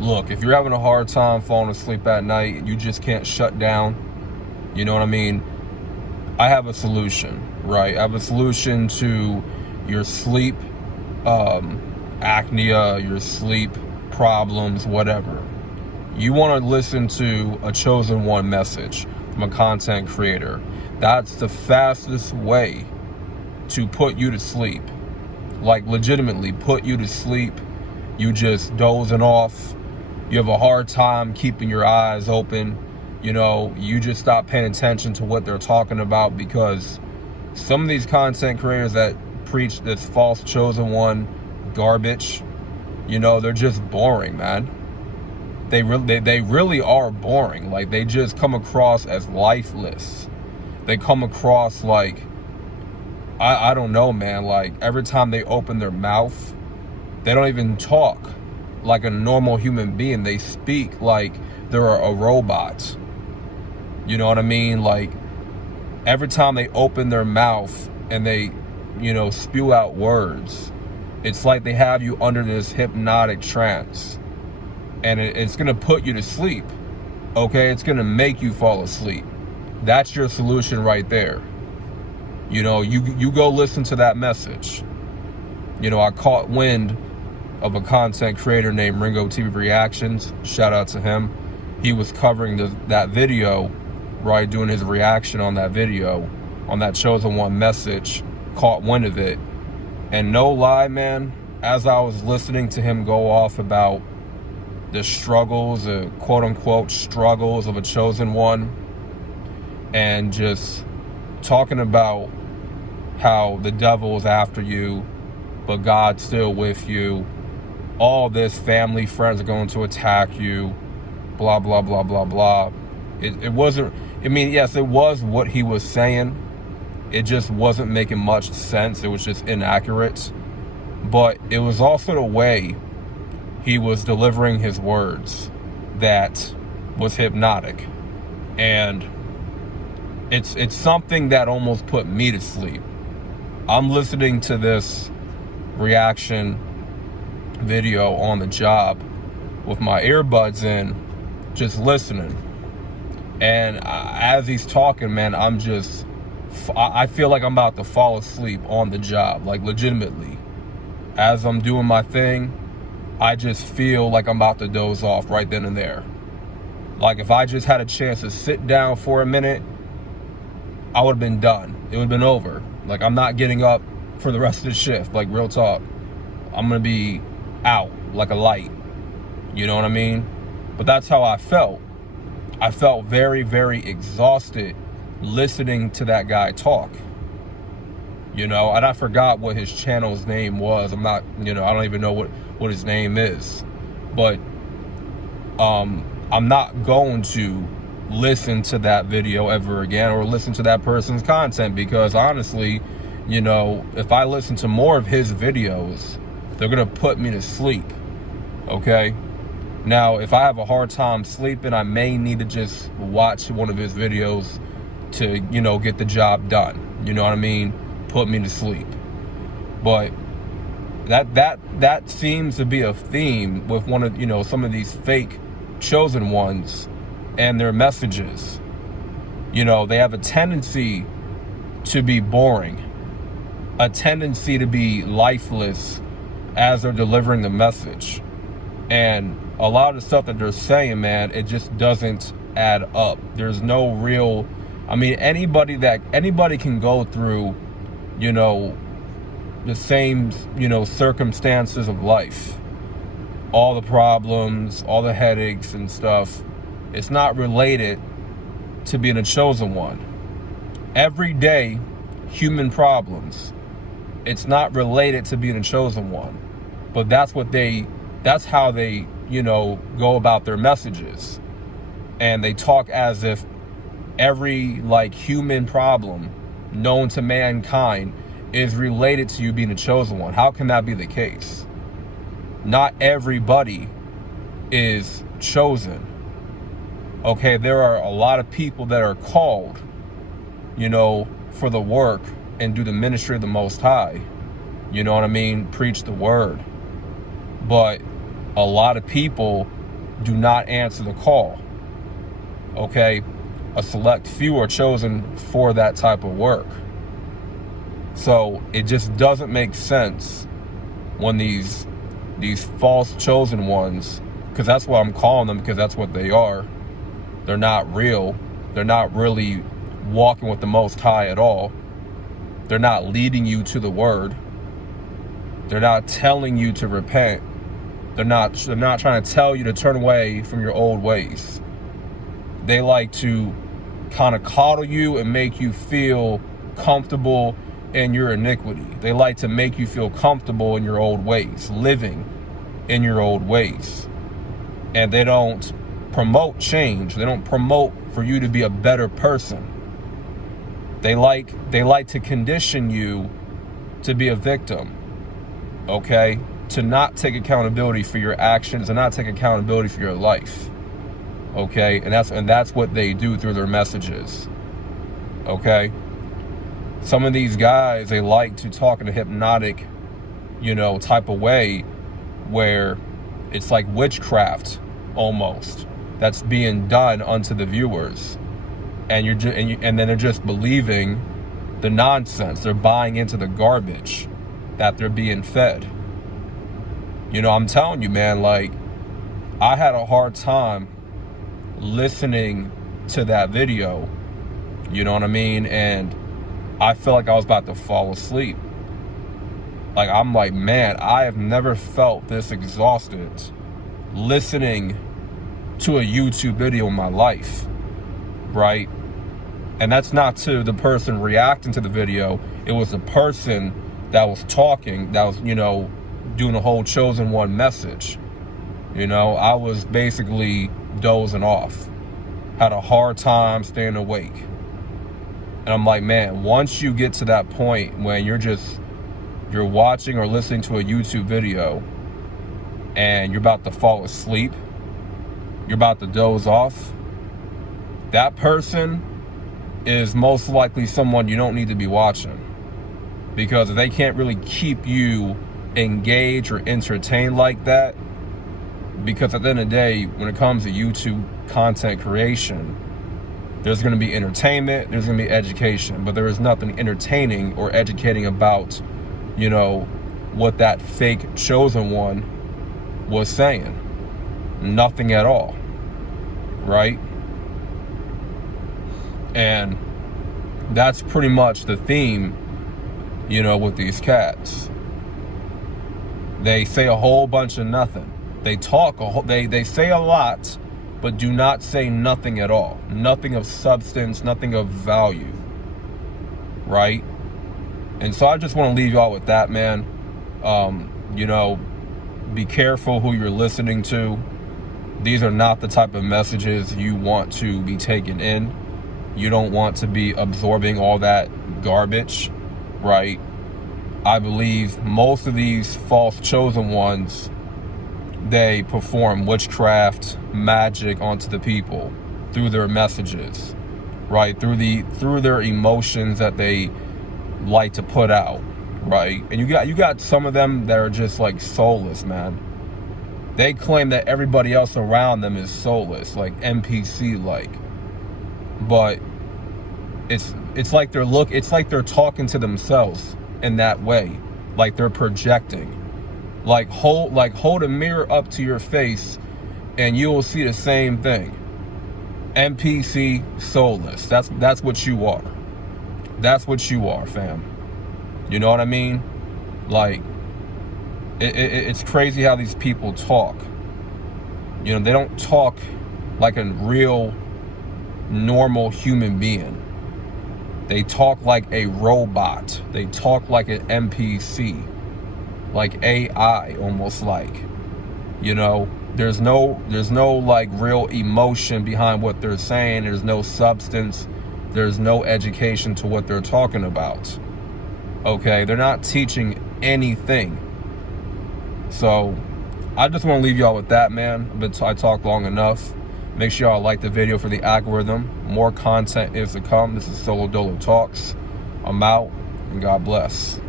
Look, if you're having a hard time falling asleep at night and you just can't shut down, you know what I mean? I have a solution, right? I have a solution to your sleep apnea, your sleep problems, whatever. You want to listen to a chosen one message from a content creator. That's the fastest way to put you to sleep. Like, legitimately put you to sleep. You just dozing off. You have a hard time keeping your eyes open. You know, you just stop paying attention to what they're talking about, because some of these content creators that preach this false chosen one garbage, you know, they're just boring, man. They really are boring. Like, they just come across as lifeless. They come across like, I don't know, man. Like, every time they open their mouth, they don't even talk like a normal human being. They speak like they're a robot. You know what I mean? Like, every time they open their mouth and they, you know, spew out words, it's like they have you under this hypnotic trance, and it's gonna put you to sleep. Okay, it's gonna make you fall asleep. That's your solution right there. You know, you go listen to that message. You know, I caught wind of a content creator named Ringo TV Reactions. Shout out to him. He was covering that video, right, doing his reaction on that video, on that chosen one message. Caught wind of it, and no lie, man, as I was listening to him go off about the struggles, the quote-unquote struggles of a chosen one, and just talking about how the devil is after you, but God's still with you. All this, family, friends are going to attack you, blah, blah, blah, blah, blah. It wasn't, I mean, yes, it was what he was saying. It just wasn't making much sense. It was just inaccurate. But it was also the way he was delivering his words that was hypnotic. And it's something that almost put me to sleep. I'm listening to this reaction video on the job with my earbuds in, just listening. And as he's talking, man, I feel like I'm about to fall asleep on the job, like legitimately. As I'm doing my thing, I just feel like I'm about to doze off right then and there. Like, if I just had a chance to sit down for a minute, I would have been done. It would have been over. Like, I'm not getting up for the rest of the shift, like, real talk. I'm gonna be out like a light. You know what I mean? But that's how I felt. I felt very, very exhausted listening to that guy talk. You know, and I forgot what his channel's name was. I'm not, you know, I don't even know what his name is. But I'm not going to listen to that video ever again, or listen to that person's content, because honestly, you know, if I listen to more of his videos, they're gonna put me to sleep. Okay? Now, if I have a hard time sleeping, I may need to just watch one of his videos to, you know, get the job done. You know what I mean? Put me to sleep. But that seems to be a theme with one of, you know, some of these fake chosen ones and their messages. You know, they have a tendency to be boring, a tendency to be lifeless as they're delivering the message. And a lot of the stuff that they're saying, man, it just doesn't add up. There's no real, I mean, anybody can go through, you know, the same, you know, circumstances of life, all the problems, all the headaches and stuff. It's not related to being a chosen one. Everyday human problems. It's not related to being a chosen one. But that's how they, you know, go about their messages. And they talk as if every, like, human problem known to mankind is related to you being a chosen one. How can that be the case? Not everybody is chosen. Okay, there are a lot of people that are called, you know, for the work and do the ministry of the Most High. You know what I mean? Preach the word. But a lot of people do not answer the call. Okay? A select few are chosen for that type of work. So it just doesn't make sense when these false chosen ones, because that's what I'm calling them, because that's what they are. They're not real. They're not really walking with the Most High at all. They're not leading you to the word. They're not telling you to repent. They're not trying to tell you to turn away from your old ways. They like to kind of coddle you and make you feel comfortable in your iniquity. They like to make you feel comfortable in your old ways, living in your old ways. And they don't promote change. They don't promote for you to be a better person. They like to condition you to be a victim. Okay? To not take accountability for your actions and not take accountability for your life. Okay? And that's what they do through their messages. Okay? Some of these guys, they like to talk in a hypnotic, type of way where it's like witchcraft almost that's being done unto the viewers. And and then they're just believing the nonsense. They're buying into the garbage that they're being fed. I'm telling you, man, like, I had a hard time listening to that video. You know what I mean? And I felt like I was about to fall asleep. Like, I'm like, man, I have never felt this exhausted listening to a YouTube video in my life, right? And that's not to the person reacting to the video. It was the person that was talking, that was, doing a whole chosen one message. I was basically dozing off. Had a hard time staying awake. And I'm like, man, once you get to that point when you're watching or listening to a YouTube video and you're about to fall asleep, you're about to doze off, that person is most likely someone you don't need to be watching. Because if they can't really keep you engaged or entertained like that, because at the end of the day, when it comes to YouTube content creation, there's going to be entertainment, there's going to be education, but there is nothing entertaining or educating about, what that fake chosen one was saying. Nothing at all, right? And that's pretty much the theme, with these cats. They say a whole bunch of nothing. They talk, they say a lot, but do not say nothing at all. Nothing of substance, nothing of value, right? And so I just want to leave y'all with that, man. Be careful who you're listening to. These are not the type of messages you want to be taken in. You don't want to be absorbing all that garbage, right? I believe most of these false chosen ones, they perform witchcraft magic onto the people through their messages, right? Through their emotions that they like to put out, right? And you got some of them that are just like soulless, man. They claim that everybody else around them is soulless, like NPC like. But it's like they're talking to themselves in that way, like they're projecting. Like hold a mirror up to your face and you will see the same thing. NPC soulless. That's what you are. That's what you are, fam. You know what I mean? Like, it's crazy how these people talk. They don't talk like a real normal human being. They talk like a robot. They talk like an NPC, like AI, almost like. There's no like real emotion behind what they're saying. There's no substance. There's no education to what they're talking about. Okay, they're not teaching anything. So I just want to leave y'all with that, man. I talked long enough. Make sure y'all like the video for the algorithm. More content is to come. This is Solo Dolo Talks. I'm out, and God bless.